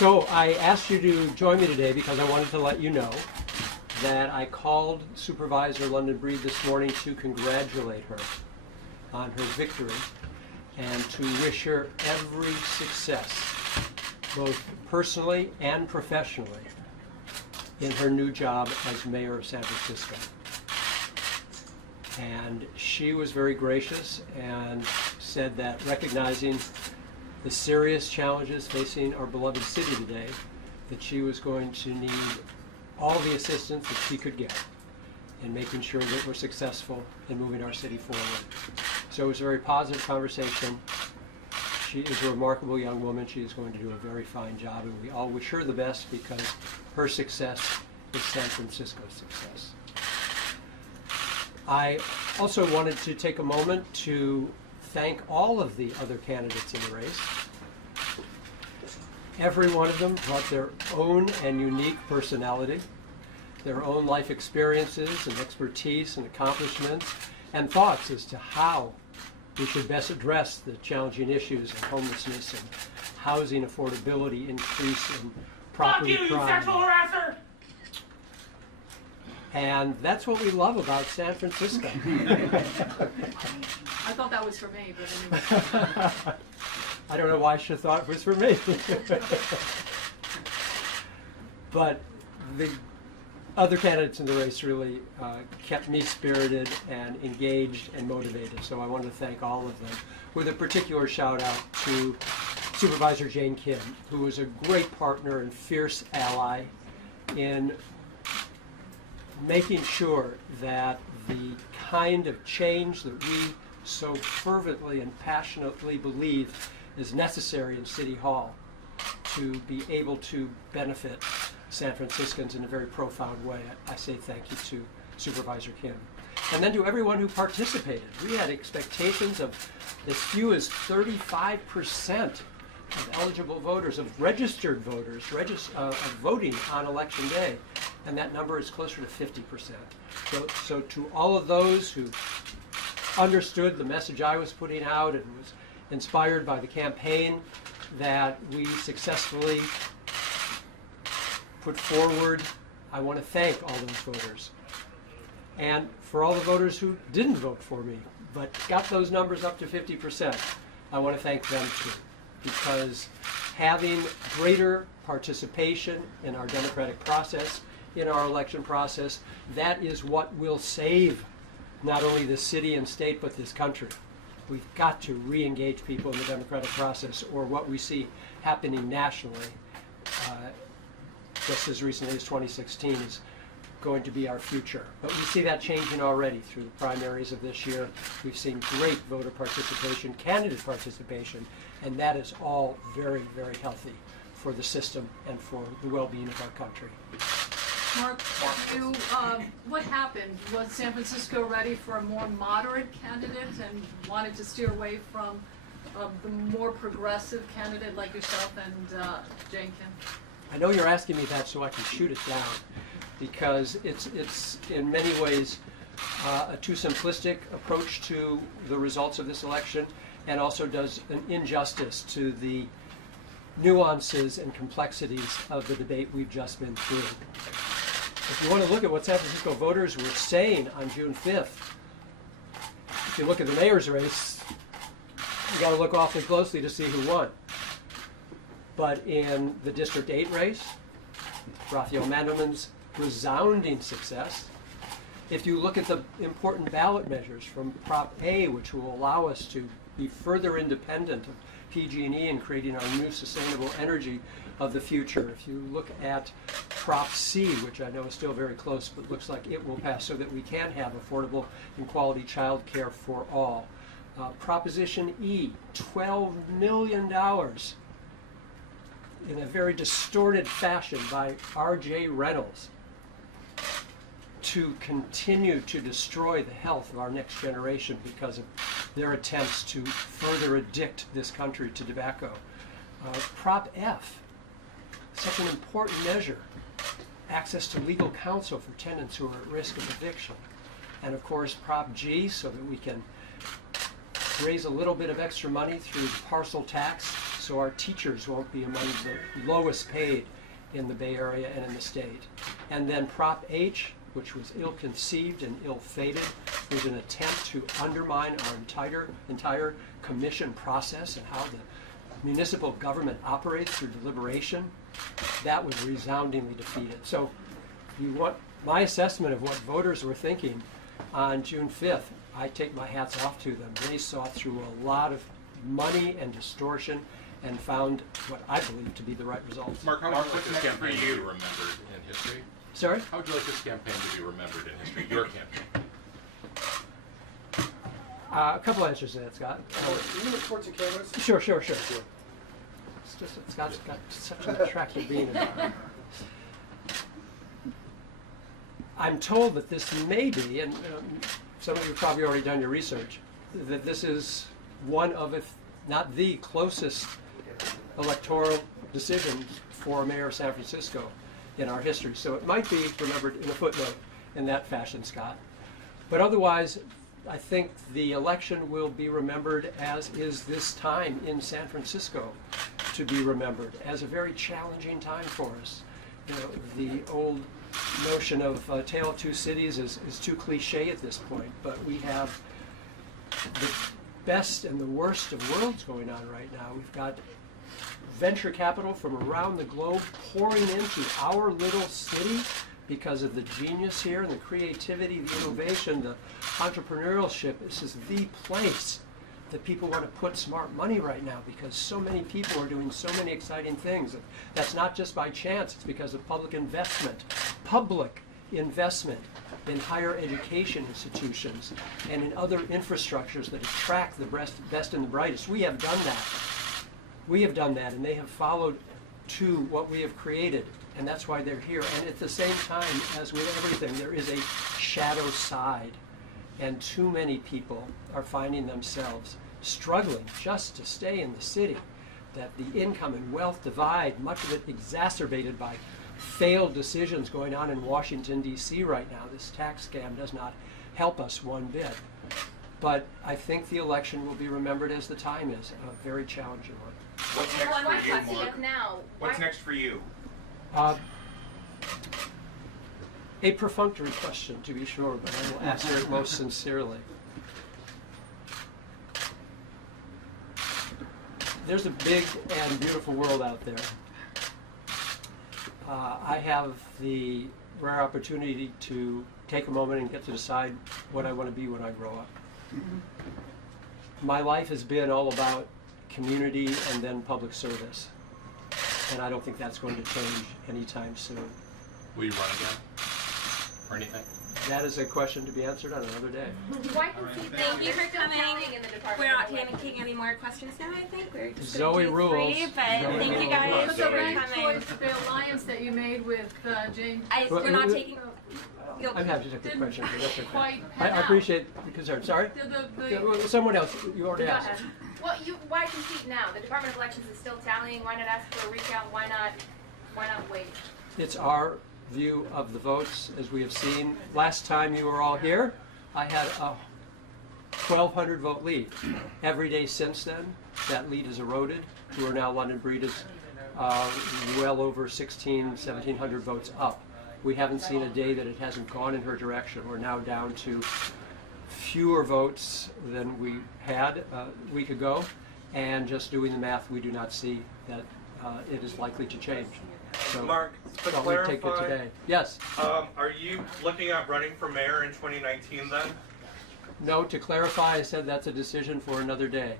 So I asked you to join me today because I wanted to let you know that I called Supervisor London Breed this morning to congratulate her on her victory and to wish her every success, both personally and professionally, in her new job as mayor of San Francisco. And she was very gracious and said that recognizing the serious challenges facing our beloved city today, that she was going to need all the assistance that she could get in making sure that we're successful in moving our city forward. So it was a very positive conversation. She is a remarkable young woman. She is going to do a very fine job, and we all wish her the best because her success is San Francisco's success. I also wanted to take a moment to thank all of the other candidates in the race. Every one of them brought their own and unique personality, their own life experiences and expertise and accomplishments, and thoughts as to how we should best address the challenging issues of homelessness and housing affordability, increase in property crime. Fuck you, sexual harasser! And that's what we love about San Francisco. I thought that was for me, but anyway. I don't know why she thought it was for me. But the other candidates in the race really kept me spirited and engaged and motivated. So I want to thank all of them, with a particular shout out to Supervisor Jane Kim, who was a great partner and fierce ally in making sure that the kind of change that we so fervently and passionately believe is necessary in City Hall to be able to benefit San Franciscans in a very profound way. I say thank you to Supervisor Kim. And then to everyone who participated. We had expectations of as few as 35% of eligible voters, of registered voters, voting on Election Day. And that number is closer to 50%. So to all of those who understood the message I was putting out and was inspired by the campaign that we successfully put forward, I want to thank all those voters. And for all the voters who didn't vote for me, but got those numbers up to 50%, I want to thank them too. Because having greater participation in our democratic process, in our election process, that is what will save not only this city and state, but this country. We've got to re-engage people in the democratic process, or what we see happening nationally, just as recently as 2016, is going to be our future. But we see that changing already through the primaries of this year. We've seen great voter participation, candidate participation, and that is all very, very healthy for the system and for the well-being of our country. Mark, what happened? Was San Francisco ready for a more moderate candidate and wanted to steer away from the more progressive candidate like yourself and Jane Kim? I know you're asking me that so I can shoot it down, because it's in many ways a too simplistic approach to the results of this election, and also does an injustice to the nuances and complexities of the debate we've just been through. If you want to look at what San Francisco voters were saying on June 5th, if you look at the mayor's race, you got to look awfully closely to see who won. But in the District 8 race, Raphael Mandelman's resounding success. If you look at the important ballot measures from Prop A, which will allow us to be further independent of PG&E and creating our new sustainable energy of the future. If you look at Prop C, which I know is still very close, but looks like it will pass so that we can have affordable and quality child care for all. Proposition E, $12 million in a very distorted fashion by R.J. Reynolds to continue to destroy the health of our next generation because of their attempts to further addict this country to tobacco. Prop F, such an important measure, access to legal counsel for tenants who are at risk of eviction. And of course, Prop G, so that we can raise a little bit of extra money through parcel tax so our teachers won't be among the lowest paid in the Bay Area and in the state. And then Prop H, which was ill-conceived and ill-fated, was an attempt to undermine our entire commission process and how the municipal government operates through deliberation. That was resoundingly defeated. So you want my assessment of what voters were thinking on June 5th, I take my hats off to them. They saw through a lot of money and distortion and found what I believe to be the right results. Mark, how would you like this campaign to be remembered in history? Sorry? How would you like this campaign to be remembered in history, your campaign? A couple answers to that, Scott. Can you look towards the cameras? Sure. It's just that Scott's got such an attractive being about him. I'm told that this may be, and some of you have probably already done your research, that this is one of, if not the closest electoral decision for a mayor of San Francisco in our history. So it might be remembered in a footnote in that fashion, Scott. But otherwise, I think the election will be remembered, as is this time in San Francisco to be remembered, as a very challenging time for us. You know, the old notion of Tale of Two Cities is too cliche at this point, but we have the best and the worst of worlds going on right now. We've got venture capital from around the globe pouring into our little city because of the genius here and the creativity, the innovation, the entrepreneurship. This is the place that people want to put smart money right now, because so many people are doing so many exciting things. That's not just by chance, it's because of public investment in higher education institutions and in other infrastructures that attract the best and the brightest. We have done that. We have done that, and they have followed to what we have created, and that's why they're here. And at the same time, as with everything, there is a shadow side, and too many people are finding themselves struggling just to stay in the city. That the income and wealth divide, much of it exacerbated by failed decisions going on in Washington, D.C. right now. This tax scam does not help us one bit. But I think the election will be remembered as the time is, a very challenging one. What's next for you, Mark? What's next for you? A perfunctory question, to be sure, but I will answer it most sincerely. There's a big and beautiful world out there. I have the rare opportunity to take a moment and get to decide what I want to be when I grow up. My life has been all about community and then public service, and I don't think that's going to change anytime soon. Will you run again? Or anything? That is a question to be answered on another day. Thank you for coming. We're not taking any more questions now, I think. We're just Zoe do rules. Three, but thank you guys What's for the coming. choice, the alliance that you made with Jane? We're not taking... I'm happy to take the question, but that's okay. Quite I appreciate the concern. Sorry? Someone else, you already Go asked. ahead. Well, why compete now? The Department of Elections is still tallying. Why not ask for a recount? Why not wait? It's our view of the votes, as we have seen. Last time you were all here, I had a 1,200 vote lead. Every day since then, that lead has eroded. We are now London Breed is well over 1,700 votes up. We haven't seen a day that it hasn't gone in her direction. We're now down to fewer votes than we had a week ago, and just doing the math, we do not see that it is likely to change. So, Mark, to we take it clarify, today. Yes. are you looking at running for mayor in 2019 then? No, to clarify, I said that's a decision for another day.